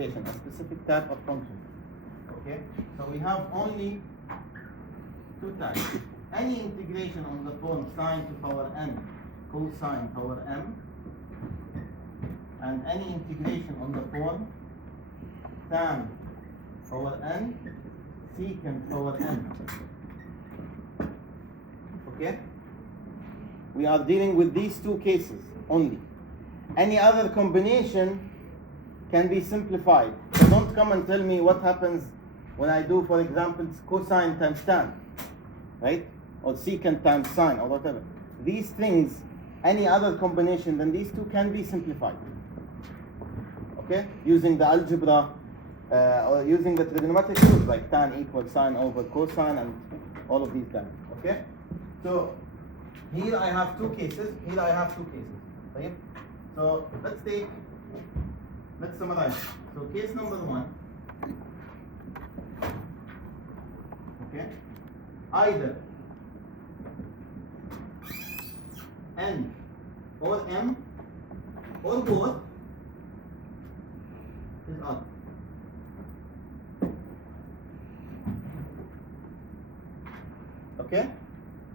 a specific type of function. Okay, so we have only two types. Any integration on the form sine to power n, cosine power m, and any integration on the form tan power n, secant power n. Okay, we are dealing with these two cases only. Any other combination can be simplified. So don't come and tell me what happens when I do, for example, cosine times tan, right? Or secant times sine, or whatever. These things, any other combination than these two can be simplified. Okay? Using the algebra, or using the trigonometric rules, like tan equals sine over cosine, and all of these guys. Okay? So, here I have two cases, here I have two cases. Right? So, let's summarize. So case number one, okay, either n or m or both is odd. Okay,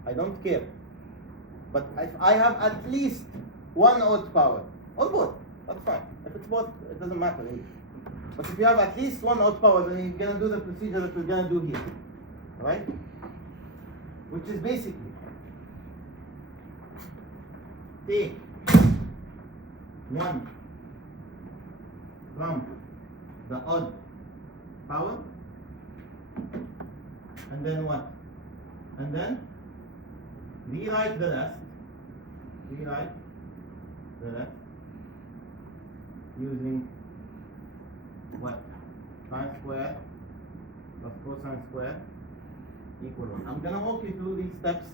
I don't care, but if I have at least one odd power or both, that's fine. If it's both, it doesn't matter really. But if you have at least one odd power, then you're going to do the procedure that we're going to do here. Right? Which is basically take one from the odd power, and then what? And then rewrite the rest. Using what? Sine square plus cosine square equal 1. I'm going to walk you through these steps.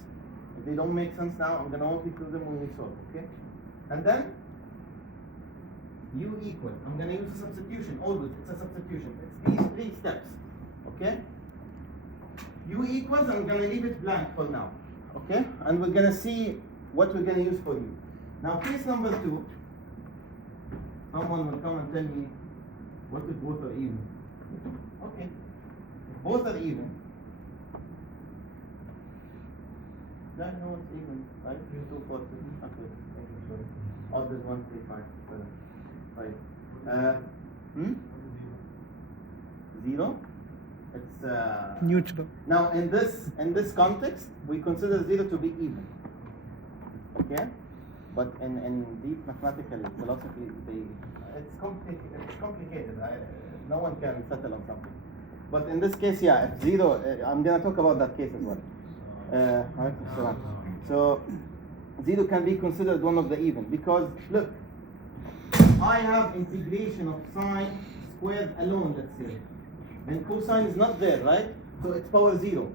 If they don't make sense now, I'm going to walk you through them when we solve, okay? And then u equals, I'm going to use a substitution, always, it's a substitution. It's these three steps, okay? U equals, I'm going to leave it blank for now, okay? And we're going to see what we're going to use for u. Now, case number 2, someone will come and tell me, what if both are even? Okay, if both are even, then I know it's even, right? 2, 4, 6, okay, sorry. Odd is 1, 3, 5, 7, right? 0? It's neutral. Now in this context, we consider 0 to be even. Okay? But in deep mathematical philosophy, it's complicated. No one can settle on something. But in this case, yeah, if 0, I'm going to talk about that case as well. So 0 can be considered one of the even, because look, I have integration of sine squared alone, let's say. And cosine is not there, right? So it's power 0.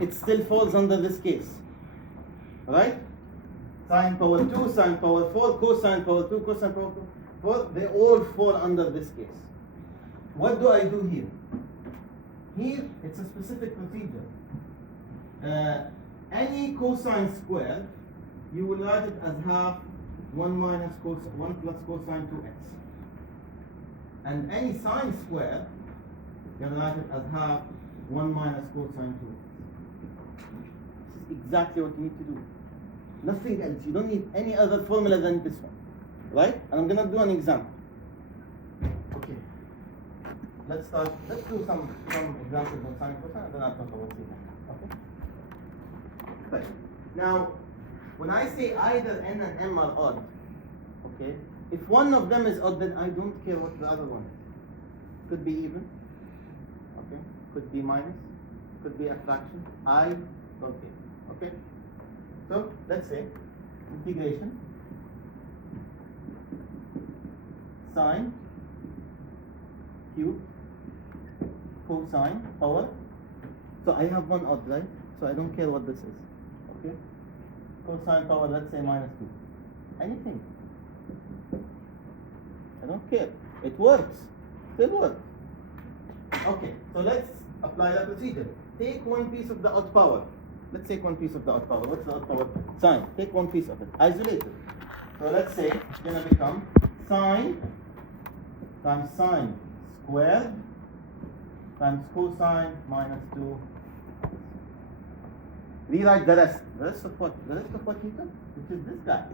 It still falls under this case. Right? Sine power 2, sine power 4, cosine power 2, cosine power 4, they all fall under this case. What do I do here? Here, it's a specific procedure. Any cosine squared, you will write it as half 1 plus cosine 2x. And any sine squared, you can write it as half 1 minus cosine 2x. This is exactly what you need to do. Nothing else. You don't need any other formula than this one. Right? And I'm going to do an example. Okay. Let's do some examples on sine cosine, and then I'll talk about secant. Okay? Right. Now, when I say either n and m are odd, okay, if one of them is odd, then I don't care what the other one is. Could be even, okay, could be minus, could be a fraction. I don't care, okay? So, let's say integration sine cube cosine power. So I have one odd, right? So I don't care what this is. Okay? Cosine power, let's say minus 2. Anything. I don't care. It works. Still works. Okay, so let's apply the procedure. Take one piece of the odd power. Let's take one piece of the odd power. What's the odd power? Sine. Take one piece of it. Isolate it. So let's say it's going to become sine times sine squared times cosine minus 2. Rewrite the rest. The rest of what? The rest of what you took, which is this guy.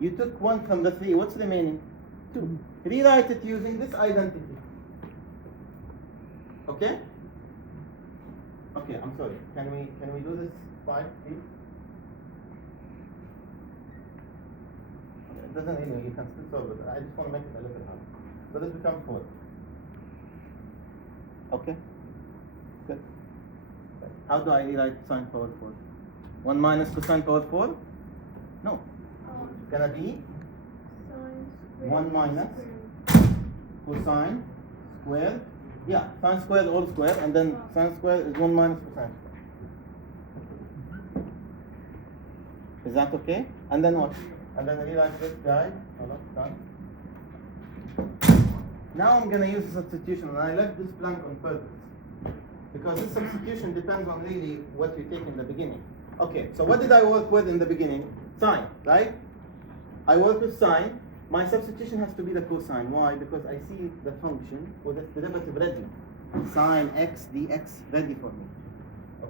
You took 1 from the 3. What's remaining? 2. Rewrite it using this identity. Okay? Okay, I'm sorry. Can we do this 5, please? Okay, it doesn't really, you can still solve it. I just want to make it a little hard. So this becomes 4. Okay? Good. How do I rewrite sine power 4? 1 minus cosine power 4? No. It's gonna be 1 minus cosine squared. Yeah, sine squared all square, and then sine squared is 1 minus cosine squared. Is that okay? And then what? And then rewrite this guy. Hold on, done. Now I'm gonna use a substitution, and I left this blank on purpose. Because this substitution depends on really what you take in the beginning. Okay, so what did I work with in the beginning? Sine, right? I work with sine. My substitution has to be the cosine. Why? Because I see the function with its derivative ready. Sine x dx ready for me.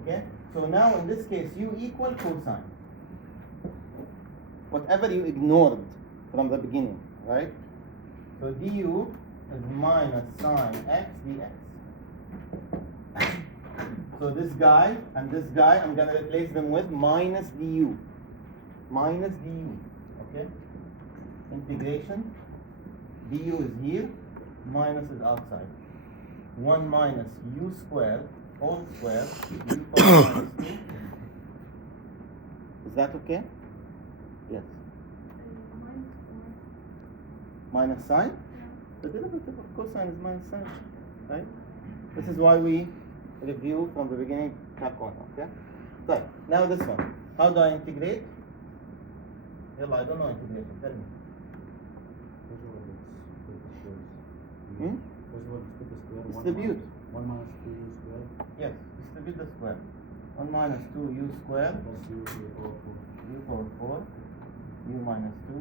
Okay? So now in this case, u equal cosine. Whatever you ignored from the beginning, right? So du is minus sine x dx. So this guy and this guy, I'm going to replace them with minus du. Minus du. Okay? Integration. Du is here. Minus is outside. 1 minus u squared, all squared, u power minus 2. Is that okay? Yes. Minus sine? The derivative of cosine is minus sine. Right? This is why we review from the beginning Calc 1, okay? So, now this one. How do I integrate? Yalla, I don't know integration. Tell me. Distribute. 1 minus 2u squared. Yes, distribute the square. 1 minus 2u squared Plus u to the power 4. u power 4, u minus 2, u.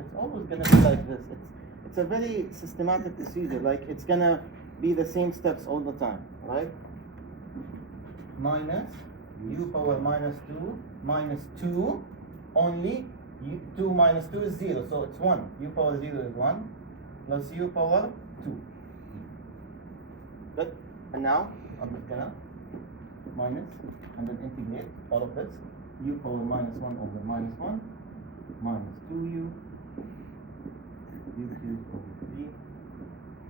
It's always going to be like this. It's a very systematic procedure. Like, it's going to be the same steps all the time, right? Minus u power minus 2 minus 2 only. 2 minus 2 is 0, so it's 1. U power 0 is 1 plus u power 2. Good. And now I'm just gonna minus and then integrate all of this. U power minus 1 over minus 1 minus 2u u cubed over 3.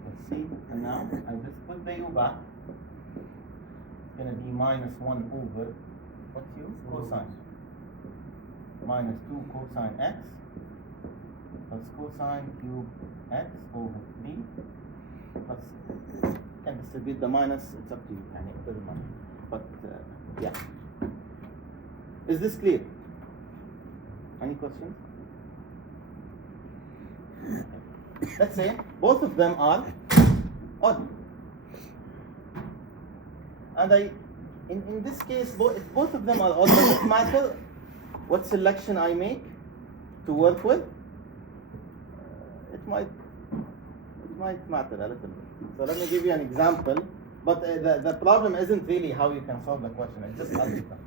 Let's see. And now I just put the u back. It's gonna be minus 1 over what's u? Cosine. Minus 2 cosine x plus cosine cube x over 3 plus, can distribute the minus, it's up to you, it doesn't matter. But yeah. Is this clear? Any questions? Let's say both of them are odd. And in this case, if both of them are odd, does it matter what selection I make to work with? It might matter a little bit. So let me give you an example. But the problem isn't really how you can solve the question. It's just algebra.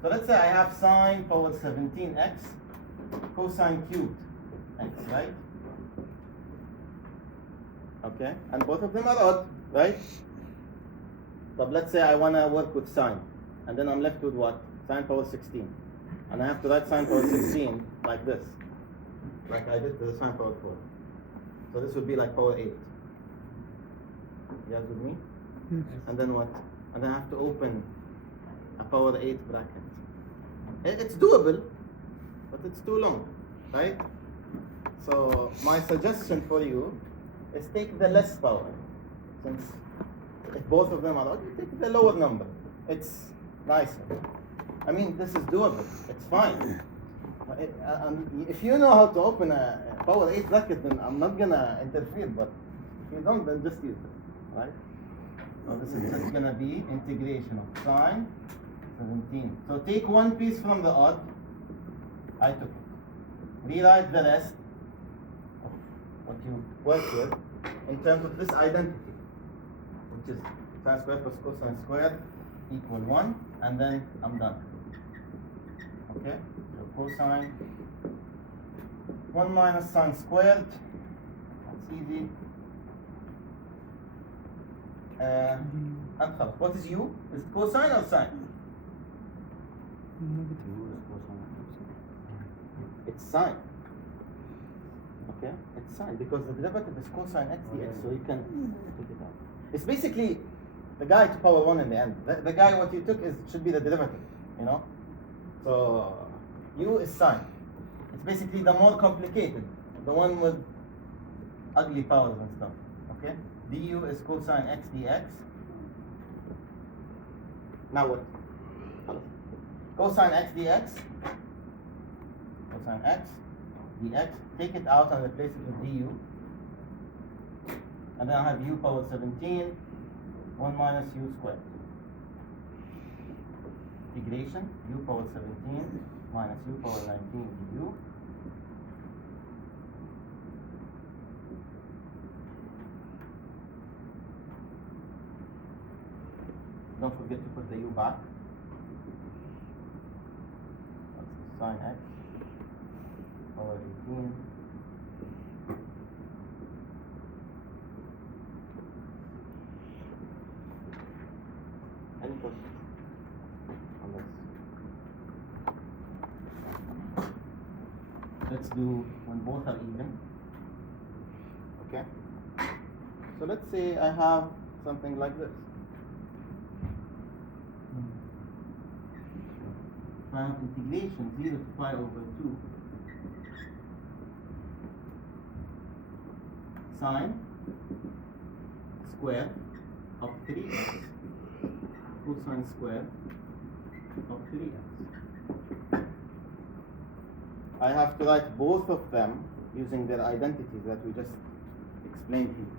So let's say I have sine power 17x cosine cubed x, right? Okay, and both of them are odd, right? But let's say I want to work with sine, and then I'm left with what? Sine power 16. And I have to write sine power 16 like this, like I did to the sine power 4. So this would be like power 8. You guys with me? Yes. And then what? And I have to open a power 8 bracket. It's doable, but it's too long, right? So my suggestion for you is take the less power. Since if both of them are odd, you take the lower number. It's nicer. I mean, this is doable. It's fine. If you know how to open a power 8 bracket, then I'm not gonna interfere. But if you don't, then just use it, right? So this is just gonna be integration of sine 17. So take one piece from the odd. I took it. Rewrite the rest of what you worked with in terms of this identity, which is sine squared plus cosine squared equal 1, and then I'm done. Okay, so cosine 1 minus sine squared, that's easy. And what is u? Is it cosine or sine? It's sine. Okay, it's sine because the derivative is cosine x dx, so you can take it out. It's basically the guy to power 1 in the end. The guy what you took should be the derivative, you know? So u is sine. It's basically the more complicated, the one with ugly powers and stuff. Okay? du is cosine x dx. Now what? Cosine x dx. Cosine x dx. Take it out and replace it with du. And then I have u power 17, 1 minus u squared. Integration, u power 17 minus u power 19 du. Don't forget to put the u back. That's the sine x power 18. Any questions on this? Let's do when both are even. Okay? So let's say I have something like this. So I have integration 0 to pi over 2 sine squared of 3x cosine squared of 3x. I have to write both of them using their identities that we just explained here.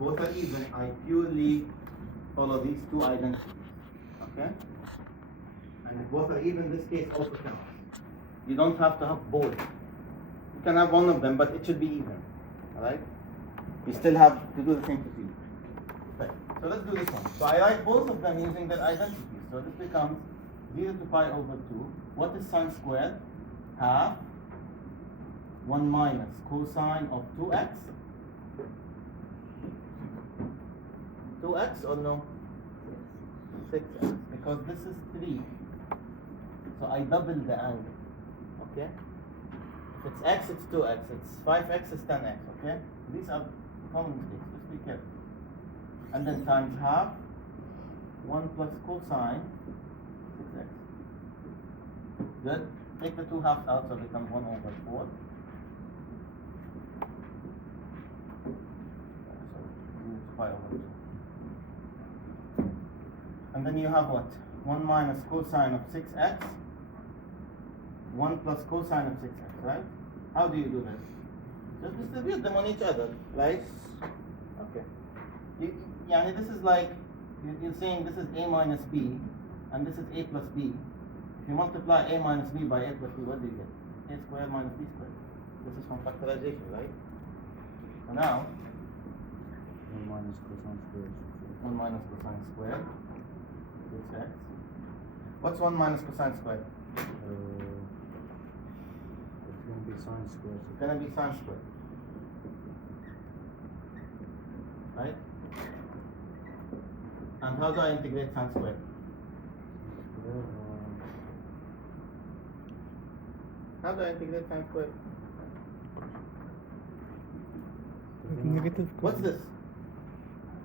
Both are even. I purely follow these two identities. Okay? And if both are even, this case also counts. You don't have to have both. You can have one of them, but it should be even. Alright? You still have to do the same procedure. Okay. So let's do this one. So I write both of them using their identities. So this becomes 0 to pi over 2. What is sine squared? Half 1 minus cosine of 2x. 2x or no? 6x. Because this is 3. So I double the angle. Okay? If it's x, it's 2x. It's 5x, it's 10x. Okay? These are common mistakes. Just be careful. And then times half 1 plus cosine 6x. Good? Take the 2 halves out so it becomes 1 over 4. So 0 to pi over 2. And then you have what? 1 minus cosine of 6x. 1 plus cosine of 6x, right? How do you do this? Just distribute them on each other, right? Okay. This is like, you're saying this is a minus b, and this is a plus b. If you multiply a minus b by a plus b, what do you get? A squared minus b squared. This is from factorization, right? So now, 1 minus cosine squared. 1 minus cosine squared, 6x. What's 1 minus cosine squared? It's going to be sine squared. It's going to be sine squared. Right? And how do I integrate sine squared? How do I integrate sine squared? Negative. What's this?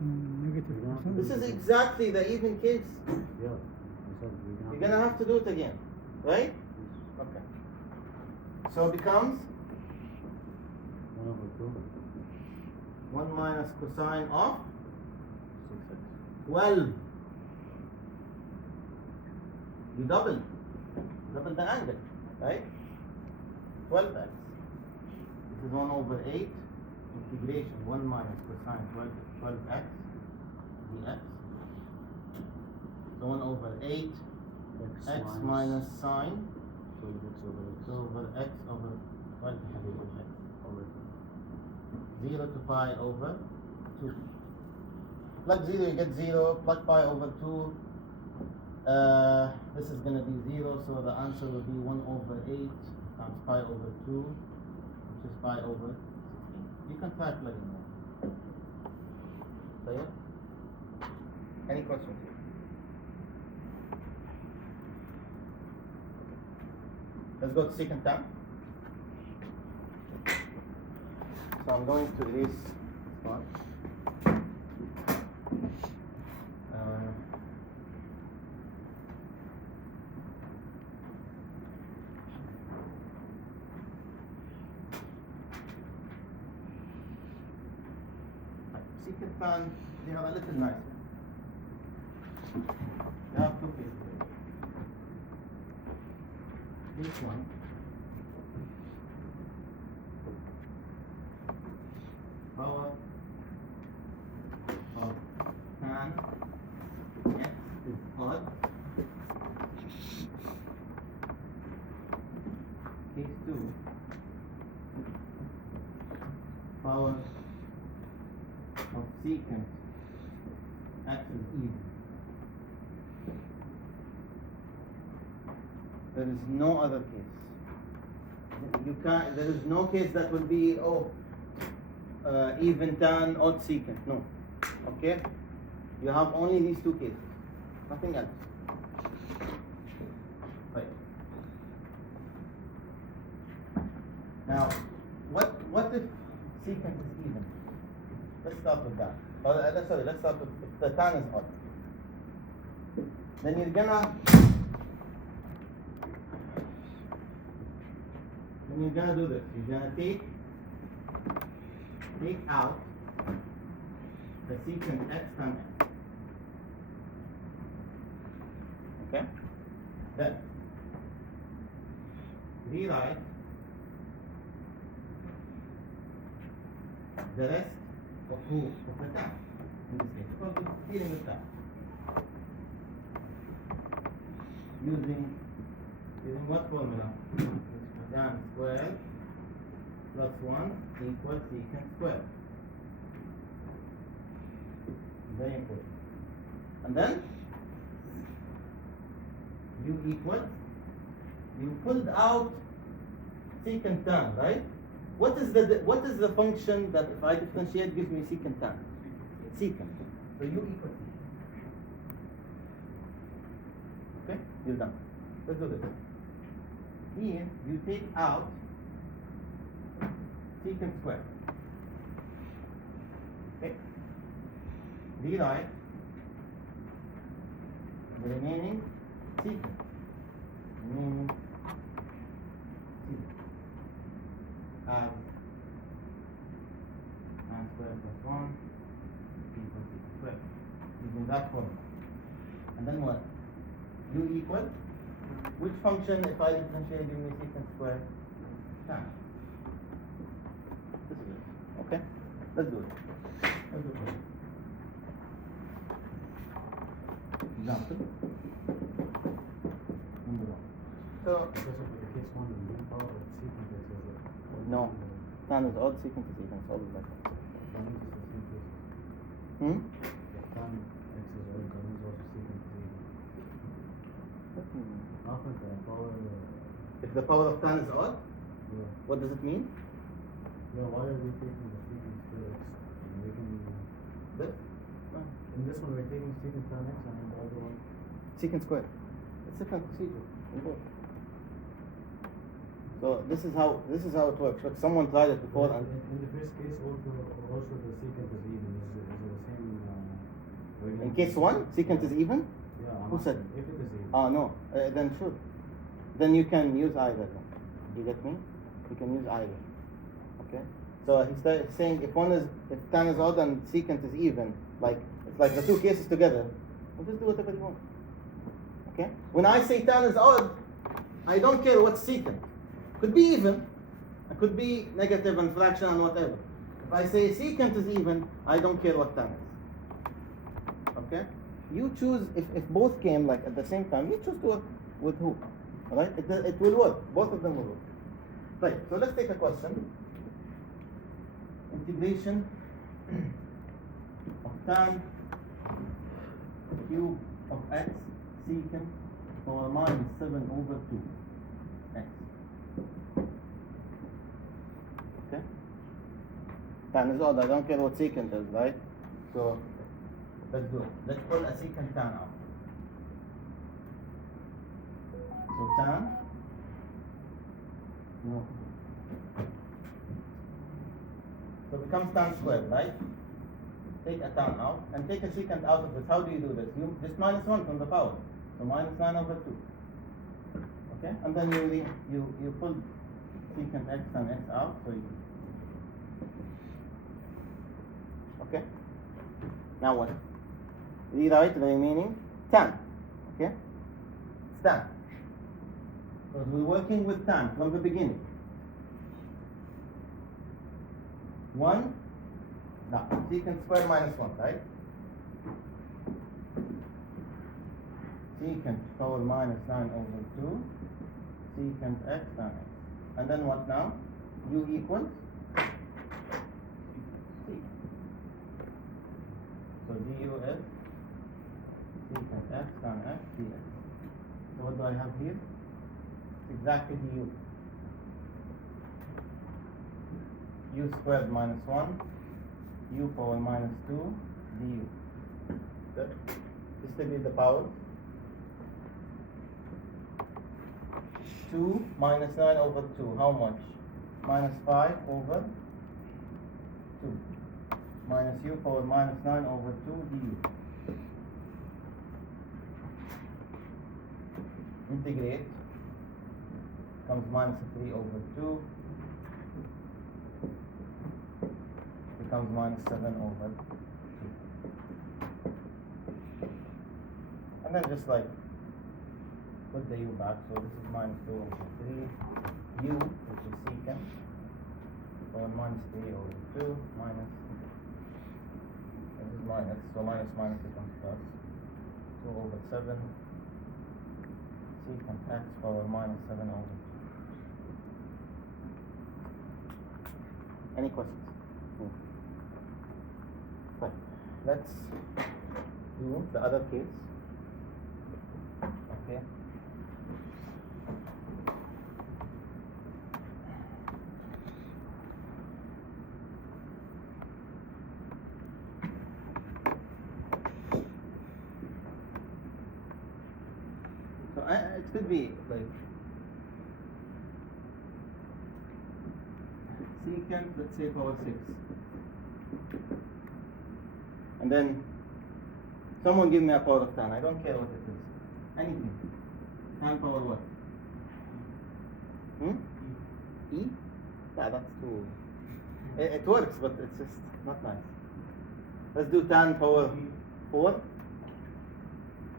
Negative. This is exactly the even case. Yeah. You're going to have to do it again. Right? Okay. So it becomes 1 over 2. 1 minus cosine of 6x. 12. You double the angle, right? 12x. This is 1 over 8 integration 1 minus cosine 12x dx. So 1 over 8 x minus sine 12x over x over 12 over 0 to pi over 2. Plug 0, you get 0. Plug pi over 2. This is going to be 0, so the answer will be 1 over 8 times pi over 2, which is pi over 16. You can try plugging that. So, yeah? Any questions here? Let's go to secant tan. So I'm going to erase this part. Secant tan, they are a little nicer. They have two cases. This one. Power of tan x is odd. Case 2. Power of secant x is even. There is no other case. You can't. There is no case that will be even tan odd secant. No. Okay. You have only these two cases. Nothing else. Right. Now, what if secant is even? Let's start with that. Let's start with if the tan is odd. Then you're gonna do this. You're gonna take out the secant x times x. Okay? Then rewrite the rest of the tan in this case, because we're dealing with that. Using what formula? Tan squared plus 1 equals secant squared. Very important. And then you pulled out secant tan, right? What is the function that if I differentiate gives me secant tan? Secant. So u equals secant. Okay, you're done. Let's do this. Here you take out secant squared. Okay. Rewrite the remaining secant. As tan squared plus 1 equals secant squared. Using that formula. And then what? U equals which function if I differentiate give me secant squared? Tan. This is it. Okay? Let's do it. Example. Number 1. So Because of the case 1, the power of secant x is no. Tan is odd, secant is even. It's always like that. tan is the same case. Hmm? If tan x is odd, tan is also secant is even. Often the power. If the power of tan is odd, Yeah. what does it mean? Yeah, why are we taking the secant square x? And we can. This? In this one, we're taking secant tan x, and in the other one. Secant squared. It's different procedure. in both. So this is how it works. Look, someone tried it before and In the first case, also the secant is even. Is it the same? in case 1, secant is even? Yeah. Who said? If it is even. No. Then sure. Then you can use either. You get me? You can use either. Okay. So he's saying if tan is odd and secant is even, like it's like the two cases together, we'll just do whatever you want. Okay. When I say tan is odd, I don't care what's secant. Could be even, it could be negative and fraction and whatever. If I say secant is even, I don't care what tan is. Okay? You choose, if both came like at the same time, you choose to work with who? Alright? It will work. Both of them will work. Right, so let's take a question. Integration tan cube of x secant power minus 7 over 2 x. Okay? Tan is odd, I don't care what secant is, right? So let's do it. Let's pull a secant tan out. So tan, no. So it becomes tan squared, right? Take a tan out and take a secant out of this. How do you do this? You just minus 1 from the power. So minus 9 over 2. Okay? And then you pull secant x and x out. So you, okay? Now what? Rewrite the remaining tan. Okay? It's tan. Because we're working with tan from the beginning. 1, no, secant square minus 1, right? Secant power minus 9 over 2, secant x tan x. And then what now? U equals C. So du is secant x tan x dx. So what do I have here? It's exactly du. U squared minus 1, u power minus 2, du. Good. Distribute the power. 2 minus 9 over 2, how much? Minus 5 over 2. Minus u power minus 9 over 2 du. Integrate. Comes minus 3 over 2. Becomes minus 7 over 2. And then just like put the u back, so this is minus 2 over 3. U, which is secant, power minus 3 over 2, minus, this is minus, so minus minus becomes plus. 2 over 7, secant x power minus 7 over 2. Any questions? Fine. Let's do the other case. Okay. So it could be like secant, let's say power 6. And then someone give me a power of tan. I don't care what it is. Anything. Tan power what? E? Yeah, that's too. It works, but it's just not nice. Let's do tan power 4.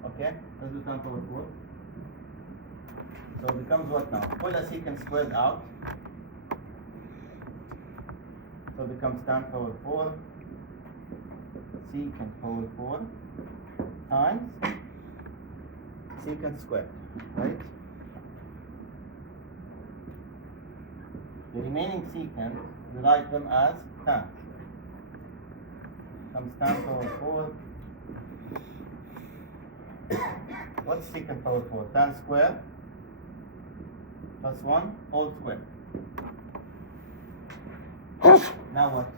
Okay? Let's do tan power 4. So it becomes what now? Pull a secant squared out. So it becomes tan power 4. Secant power 4 times secant squared, right? The remaining secant, we write them as tan. Comes tan power 4. What's secant power 4? Tan squared plus 1 all squared. Now what?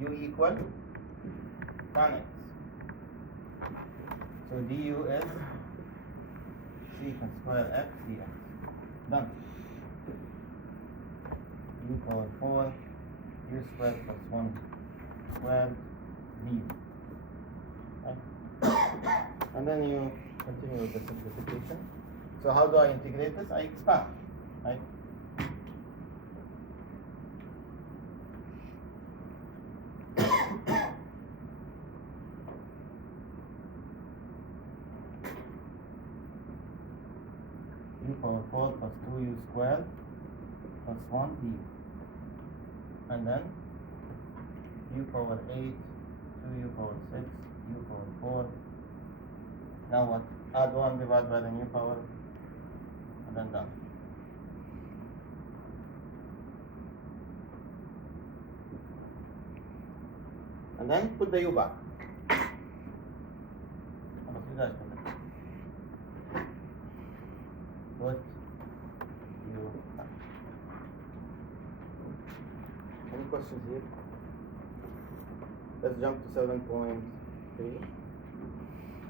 U equal tan x. So du is secant square x dx. Done. U power 4, u squared plus 1 squared du. Right? And then you continue with the simplification. So how do I integrate this? I expand. Right? U power 4 plus 2u squared plus 1 du. And then u power 8, 2u power 6, u power 4. Now what? Add 1 divided by the new power and then done. And then put the u back. Put u back. Any questions here? Let's jump to 7.3.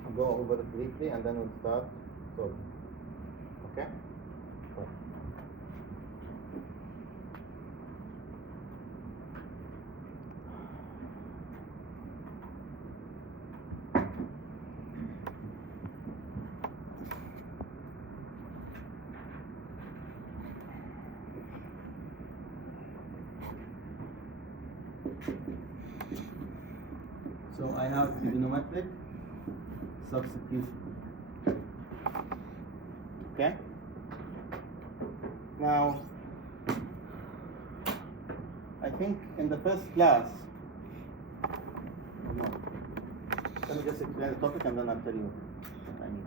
I'll go over it briefly and then we'll start solving. Okay? Cool. So I have trigonometric substitution. Okay? Now, I think in the first class, no, let me just explain the topic and then I'll tell you what I mean.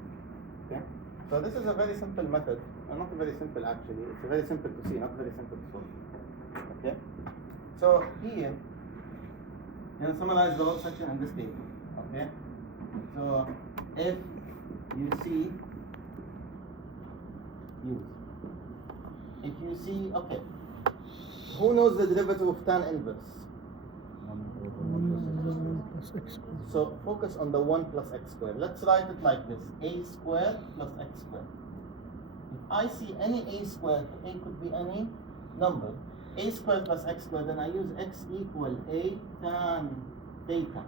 Okay? So this is a very simple method, not very simple actually, it's very simple to see, not very simple to solve. Okay? So here, you know, summarize the whole section in this table. Okay? So if you see, if you see, okay, who knows the derivative of tan inverse? 1 plus x squared. So focus on the 1 plus x squared. Let's write it like this: a squared plus x squared. If I see any a squared, a could be any number, a squared plus x squared, then I use x equal a tan theta.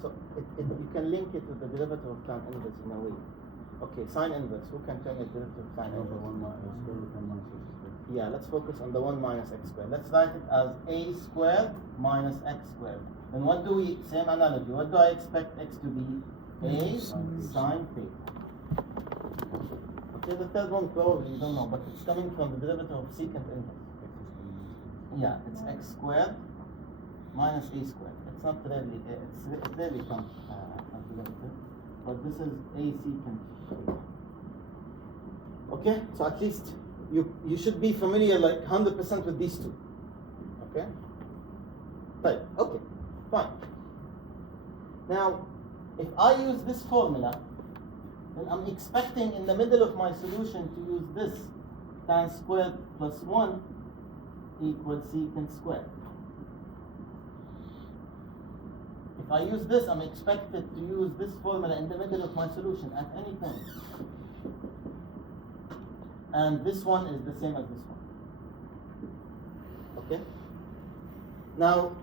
So you can link it with the derivative of tan inverse in a way. Okay, sine inverse. Who can tell me the derivative of sine inverse? Yeah, let's focus on the 1 minus x squared. Let's write it as a squared minus x squared. And what do we, same analogy, what do I expect x to be? A sine theta. Okay, the third one probably you don't know, but it's coming from the derivative of secant inverse. Yeah, it's x squared minus a squared. It's not really, it rarely comes as derivative, but this is a secant theta. Okay, so at least you should be familiar like 100% with these two. Okay? Right, okay, fine. Now, if I use this formula, then I'm expecting in the middle of my solution to use this tan squared plus 1 equals secant squared. If I use this, I'm expected to use this formula in the middle of my solution at any point. And this one is the same as this one. Okay? Now,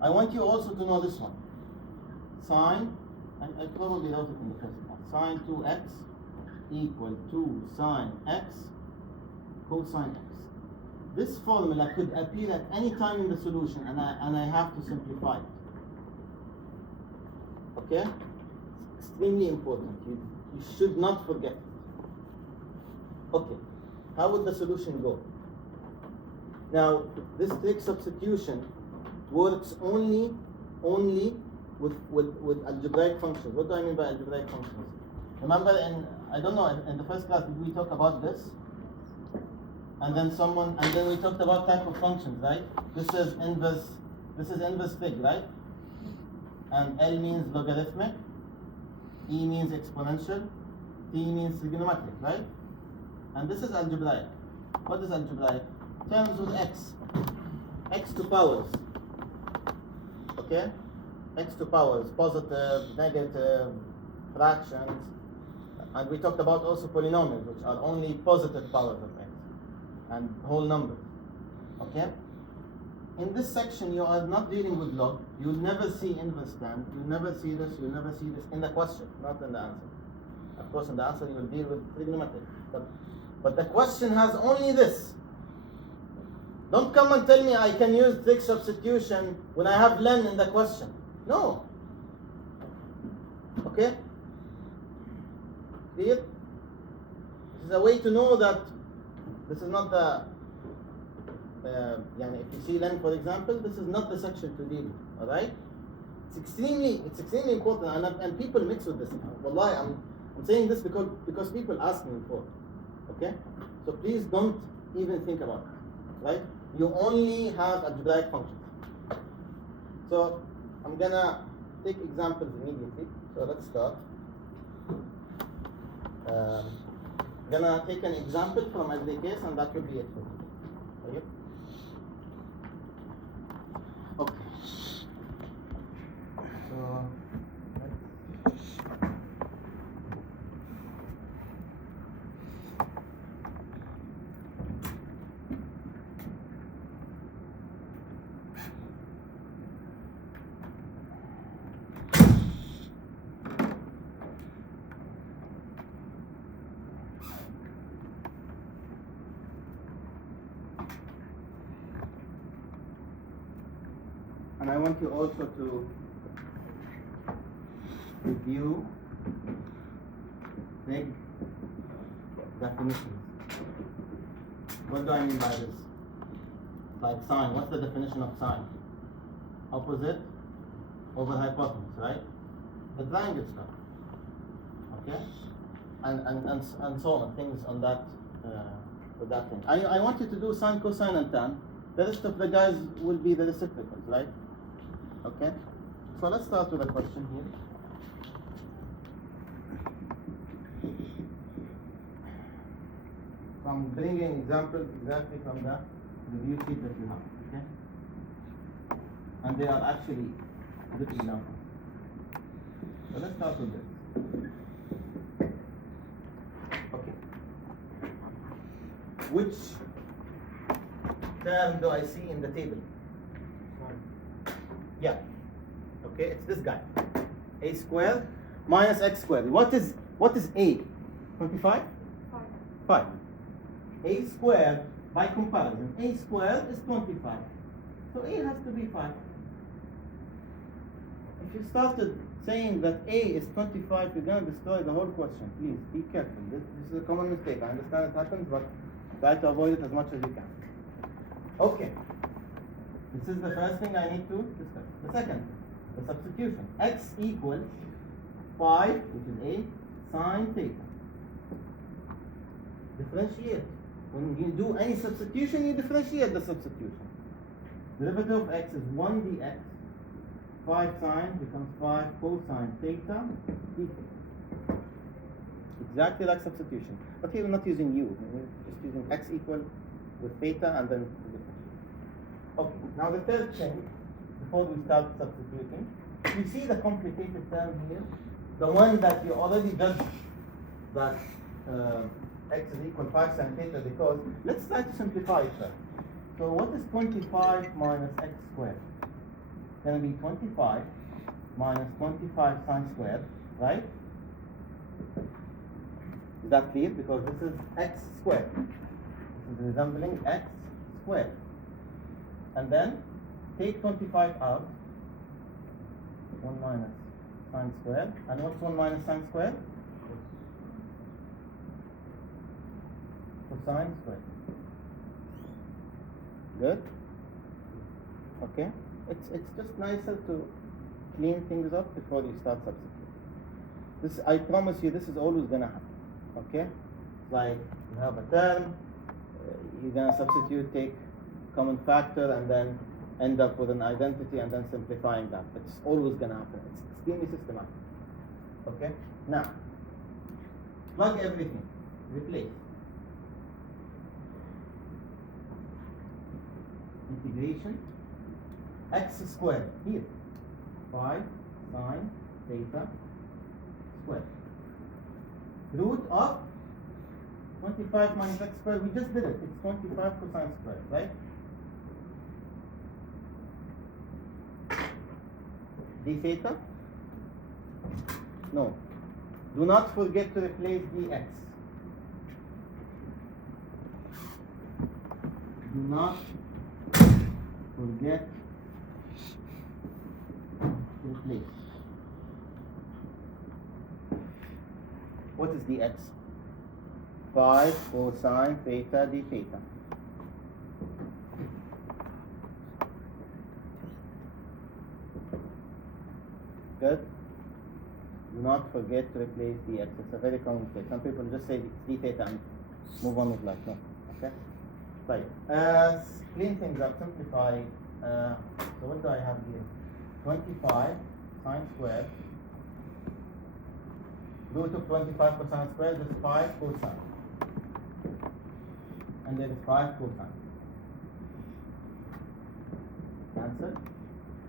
I want you also to know this one. Sine, I probably wrote it in the first one. Sine 2x equal to sine x cosine x. This formula could appear at any time in the solution, and I have to simplify it. Okay? It's extremely important. You should not forget it. Okay, how would the solution go? Now, this trig substitution works only with algebraic functions. What do I mean by algebraic functions? Remember, I don't know, in the first class, did we talk about this? And then we talked about type of functions, right? This is inverse trig, right? And L means logarithmic, E means exponential, T means trigonometric, right? And this is algebraic. What is algebraic? Terms with x to powers. Okay? X to powers, positive, negative, fractions. And we talked about also polynomials, which are only positive powers of x, and whole numbers. Okay? In this section, you are not dealing with log. You'll never see inverse tan. You'll never see this. You'll never see this in the question, not in the answer. Of course, in the answer, you will deal with trigonometric. But the question has only this. Don't come and tell me I can use trig substitution when I have len in the question. No. Okay? Clear? This is a way to know that this is not the if you see len, for example, this is not the section to deal with. Alright? It's extremely important, and people mix with this. Wallahi, I'm saying this because people ask me before. Okay? So please don't even think about it. Right? You only have algebraic functions. So I'm gonna take examples immediately. So let's start. Gonna take an example from every case, and that will be it for today. Okay. So and I want you also to review big definitions. What do I mean by this? Like sine, what's the definition of sine? Opposite over hypotenuse, right? The triangle stuff. Okay? And so on, things on that with that thing. I want you to do sine, cosine, and tan. The rest of the guys will be the reciprocals, right? Okay? So let's start with a question here. I'm bringing examples exactly from the review sheet that you have, okay? And they are actually good examples. So let's start with this. Okay. Which term do I see in the table? Yeah. Okay, it's this guy. A squared minus x squared. What is a? 25? 5. A squared, by comparison, a squared is 25. So a has to be 5. If you started saying that a is 25, you're going to destroy the whole question. Please, be careful. This is a common mistake. I understand it happens, but try to avoid it as much as you can. Okay. This is the first thing I need to discuss. The second, the substitution. X equals 5, which is a, sine theta. Differentiate. When you do any substitution, you differentiate the substitution. Derivative of x is 1 dx. 5 sine becomes 5 cosine theta dθ. Exactly like substitution. But here we're not using u. We're just using x equal with theta and then okay. Now the third thing, before we start substituting, you see the complicated term here, the one that you already judged that x is equal 5 sine theta, because let's try to simplify it first. So what is 25 minus x squared? It's going to be 25 minus 25 sine squared, right? Is that clear? Because this is x squared. This is resembling x squared. And then take 25 out. 1 minus sine squared. And what's 1 minus sine squared? Cosine squared. Good? Okay? It's just nicer to clean things up before you start substituting. This, I promise you, this is always going to happen. Okay? Like you have a term, you're going to substitute, take common factor, and then end up with an identity and then simplifying that. It's always going to happen. It's extremely systematic. Okay? Now, plug everything. Replace. Integration. X squared. Here. 5 sine theta squared. Root of 25 minus x squared. We just did it. It's 25 cosine squared, right? D theta? No. Do not forget to replace dx. Do not forget to replace. What is dx? 5 cosine theta d theta. Good? Do not forget to replace dx. It's a very common mistake. Some people just say d theta and move on with life. No. Okay? Right. Clean things up, simplify. So what do I have here? 25 sine squared. Root of 25 cosine squared is 5 cosine. And there is 5 cosine. Answer.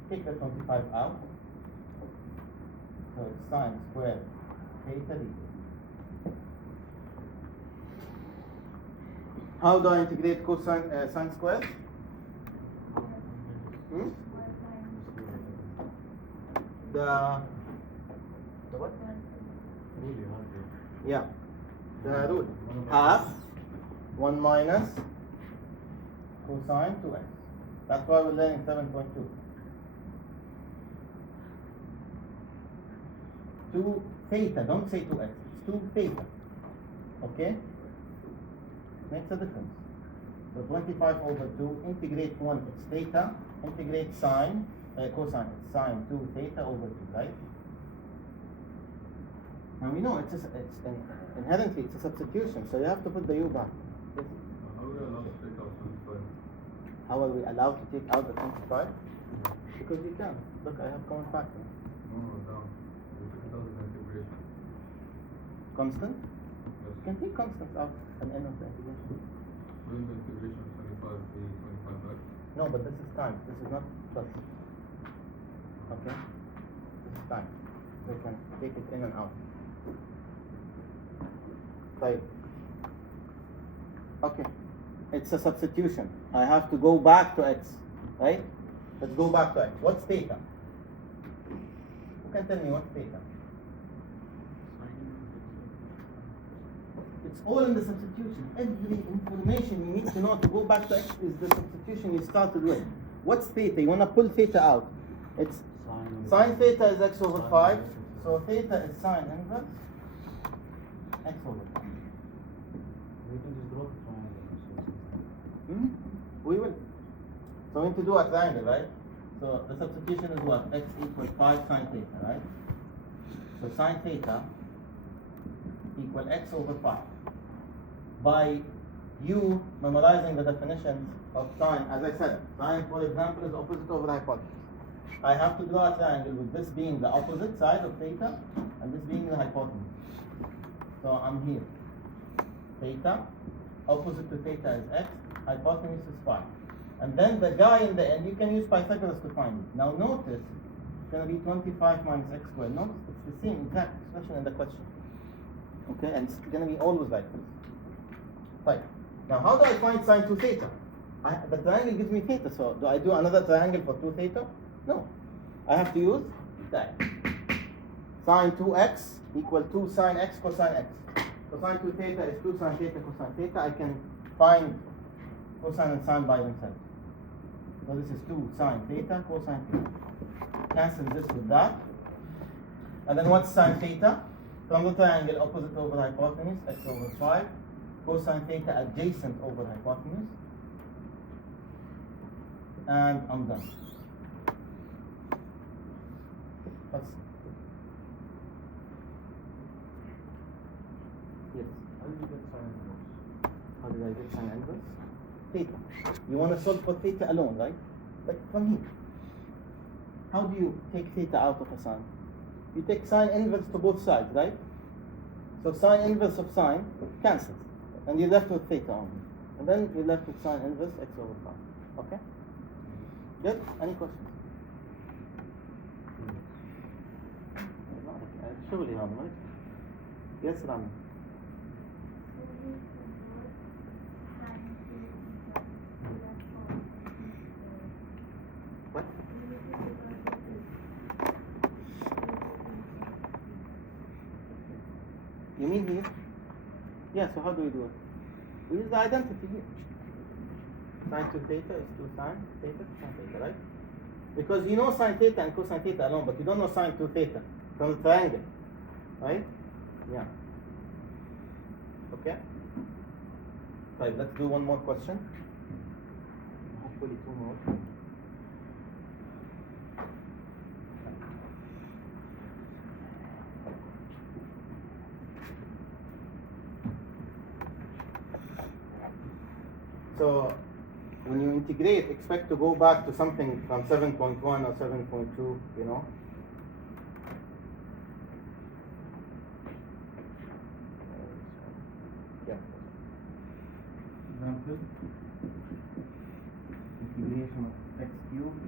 Take the 25 out. So it's sine squared theta d. How do I integrate cosine sine squared? The what? Yeah, the root half 1 minus cosine 2x. That's why we're learning 7.2. 2 theta, don't say 2x, it's 2 theta. Okay? Makes a difference. So 25 over 2, integrate 1, it's theta, integrate sine, cosine, it's sine 2 theta over 2, right? Now we know inherently it's a substitution, so you have to put the u back. Yes. How are we allowed to take out the 25? How are we allowed to take out the 25? Because we can. Look, I have common factor. No, down. We took it out of the integration. Constant? Yes. You can take constants out and end of the integration. Doing the integration of 25 to 25x. No, but this is times. This is not plus. Okay? This is times. So you can take it in and out. Right. Okay. It's a substitution. I have to go back to x. Right? Let's go back to x. What's theta? Who can tell me what's theta? It's all in the substitution. Every information you need to know to go back to x is the substitution you started with. What's theta? You want to pull theta out. It's sine theta is x over 5. So theta is sine inverse x over 5. We can just draw the triangle. We will. So we need to do a triangle, right? So the substitution is what? X equals 5 sine theta, right? So sine theta equal x over 5. By you memorizing the definitions of sine, as I said, sine, for example, is opposite over hypotenuse. I have to draw a triangle with this being the opposite side of theta and this being the hypotenuse. So I'm here. Theta, opposite to theta is x, hypotenuse is 5. And then the guy in the end, you can use Pythagoras to find it. Now notice, it's going to be 25 minus x squared. Notice it's the same exact expression in the question. Okay, and it's going to be always like this. Right. Now how do I find sine 2 theta? The triangle gives me theta, so do I do another triangle for 2 theta? No. I have to use that. Sine 2x equal 2 sine x cosine x. Cosine 2 theta is 2 sine theta cosine theta. I can find cosine and sine by themselves. So this is 2 sine theta cosine theta. Cancel this with that. And then what's sine theta? From the triangle opposite over hypotenuse, x over 5. Cosine theta adjacent over hypotenuse. And I'm done. What's yes? How did you get sine inverse? How did I get sine inverse? Theta. You want to solve for theta alone, right? Like from here. How do you take theta out of a sine? You take sine inverse to both sides, right? So sine inverse of sine cancels. And you're left with theta only. And then you're left with sine inverse x over 5. Okay? Good? Any questions? Surely, Rami, right? Yes, Rami. What? You mean here? Yeah, so how do we do it? We use the identity here. Sine 2 theta is 2 sine theta cosine theta, right? Because you know sine theta and cosine theta alone, but you don't know sine 2 theta from the triangle, right? Yeah. Okay? Right, let's do one more question. Hopefully 2 more. So when you integrate, expect to go back to something from 7.1 or 7.2, you know. Yeah. Example, integration of x cubed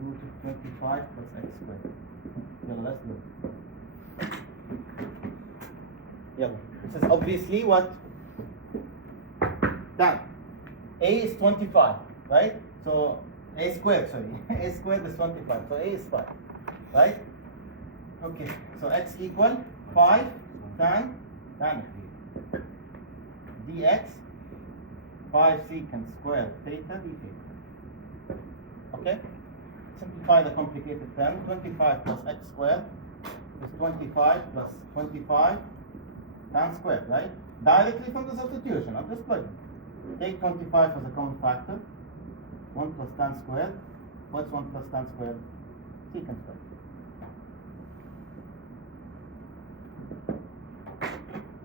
root of 25 plus x squared. Yeah, let's do it. Yeah, this is obviously what? Tan. A is 25, right? So a squared, sorry. A squared is 25, so a is 5, right? Okay, so x equal 5 tan dx 5 secant squared theta d theta. Okay? Simplify the complicated term. 25 plus x squared is 25 plus 25 tan squared, right? Directly from the substitution. I'm just plugging. Take 25 as a common factor. 1 plus tan squared. What's 1 plus tan squared? Secant squared.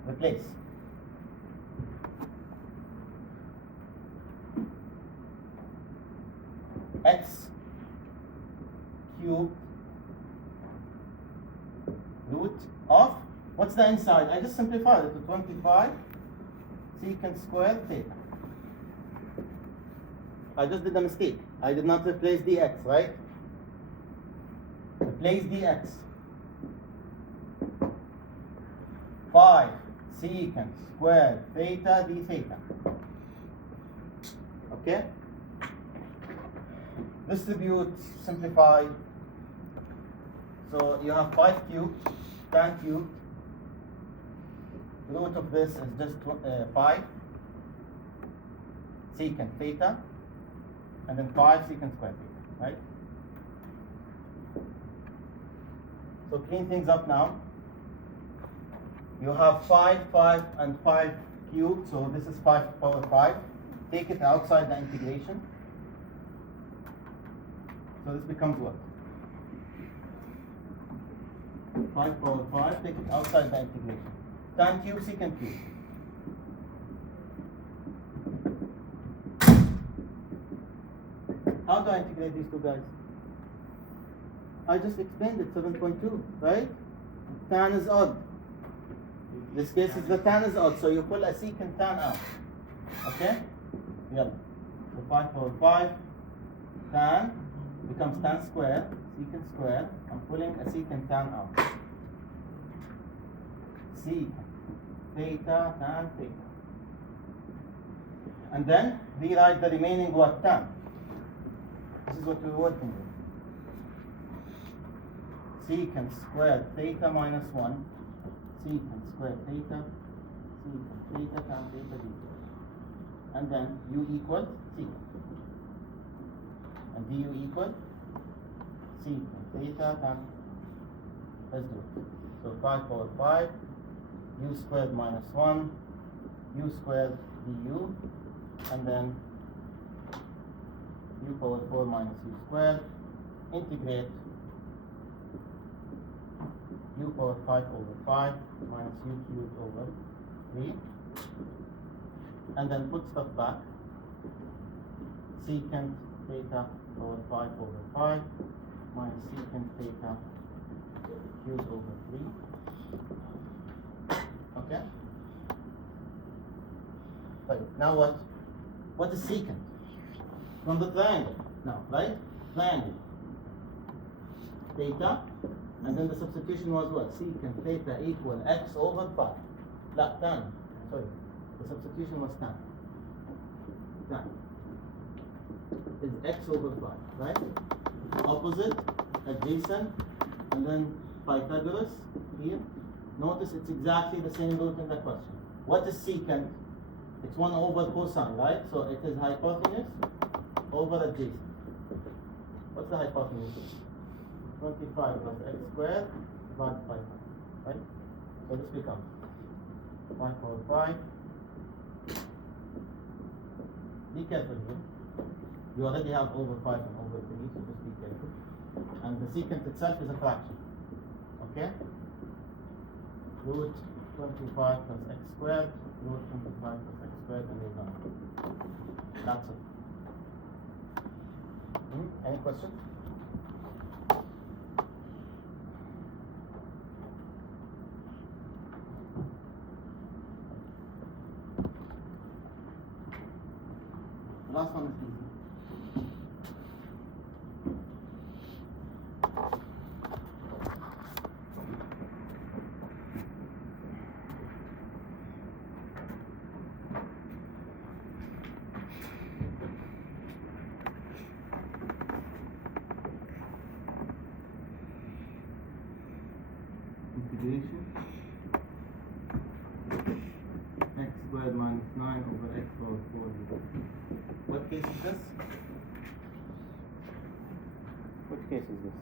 Replace. X cubed root of, what's the inside? I just simplified it to 25 secant squared theta. I just did a mistake. I did not replace dx, right? Replace dx. 5 secant squared theta d theta. Okay? Distribute, simplify. So you have 5 cubed, tan cubed. Root of this is just 5 secant theta, and then 5 secant squared theta, right? So clean things up now. You have 5, 5, and 5 cubed, so this is 5 power 5. Take it outside the integration. So this becomes what? 5 power 5, take it outside the integration. Tan cube, secant cube. How do I integrate these two guys? I just explained it, 7.2, right? Tan is odd. This case is the tan is odd, so you pull a secant tan out. Okay? Yeah. So 5 power 5, tan becomes tan squared, secant squared. I'm pulling a secant tan out. Secant theta tan theta. And then rewrite the remaining what? Tan. This is what we're working with. Secant squared theta minus 1. Secant squared theta. Secant theta tan theta d. And then u equals secant. And du equals secant theta tan. Let's do it. So 5 power 5. U squared minus 1. U squared du. And then u power 4 minus u squared. Integrate u power 5 over 5 minus u cubed over 3. And then put stuff back. Secant theta over 5 over 5 minus secant theta cubed over 3. Okay? Right, now what? What is secant? From the triangle. Now, right? Triangle. Theta. And then the substitution was what? Secant theta equal x over 5. La, tan. Sorry. The substitution was tan. Tan. Is x over 5, right? Opposite, adjacent, and then Pythagoras here. Notice it's exactly the same root in the question. What is secant? It's 1 over cosine, right? So it is hypotenuse over adjacent. What's the hypotenuse? 25 plus x squared divided by 5, right? So this becomes 5 over 5. Be careful here. You already have over 5 and over 3, so just be careful. And the secant itself is a fraction. Okay? Root 25 plus x squared, root 25 plus x squared and you're done. That's it. Any questions? Last one is easy. Integration x squared minus 9 over x power 4. What case is this? Which case is this?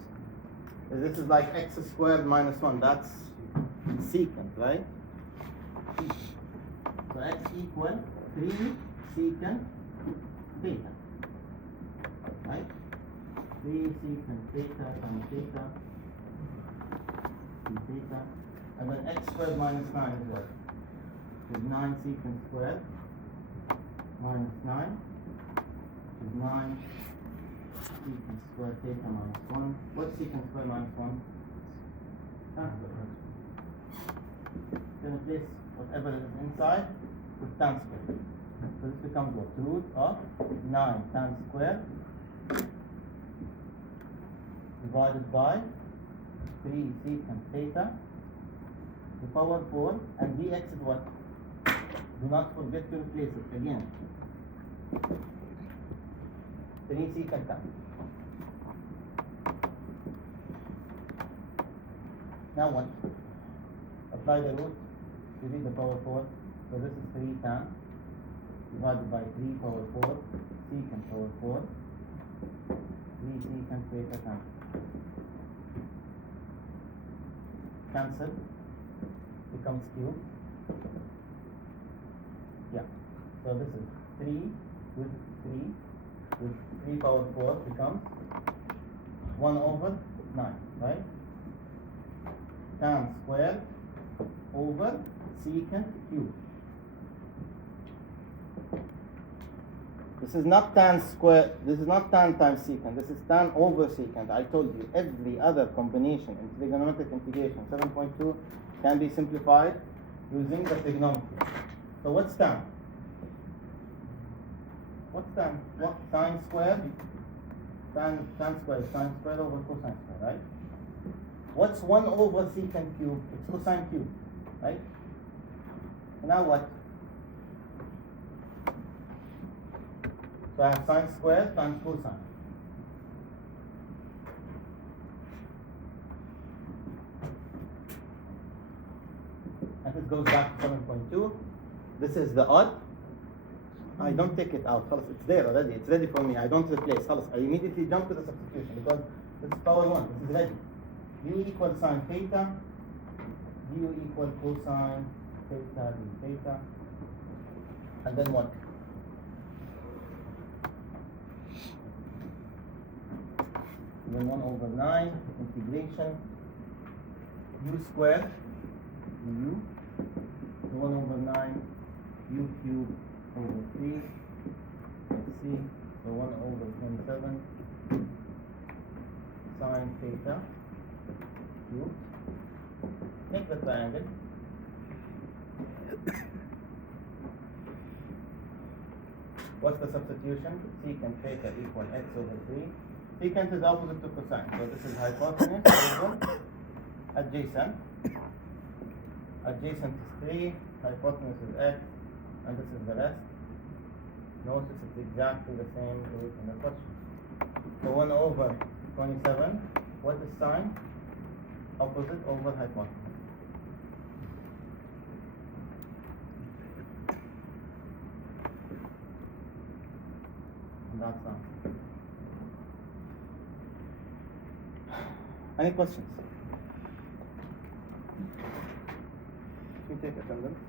This is like x squared minus 1. That's secant, right? So x equal 3 secant theta. Right? 3 secant theta times theta. Theta. And then x squared minus 9 is what? Is 9 secant squared minus 9 is 9 secant squared theta minus 1. What's secant squared minus 1? Tan squared. Then replace whatever is inside with tan squared. So this becomes what? Root of 9 tan squared divided by 3 secant theta to power 4, and dx is what? Do not forget to replace it again. 3 secant tan. Now what? Apply the root to the power 4. So this is 3 tan divided by 3 power 4 secant power 4 3 secant theta tan. Cancel, becomes cube. Yeah, so this is 3 with 3 power 4 becomes 1 over 9, right? Tan squared over secant cube. This is not tan square, this is not tan times secant, this is tan over secant. I told you every other combination in trigonometric integration 7.2 can be simplified using the trigonometry. So what's tan? What's tan? What? Sine squared? Tan squared over cosine squared, right? What's 1 over secant cube? It's cosine cube, right? Now what? So I have sine squared times cosine. And this goes back to 7.2. This is the odd. I don't take it out. It's there already. It's ready for me. I don't replace. I immediately jump to the substitution because this is power 1. This is ready. U equals sine theta. Du equals cosine theta d theta. And then what? Then 1 over 9 integration u squared u. So 1 over 9 u cubed over 3. Let's see. So 1 over 27 sine theta cubed. Make the triangle. What's the substitution? Secant theta equal x over 3. Secant is opposite to cosine. So this is hypotenuse over adjacent. Adjacent is 3, hypotenuse is x, and this is the rest. Notice it's exactly the same root in the question. So 1 over 27, what is sine? Opposite over hypotenuse. And that's the answer. Any questions? Can you take attendance?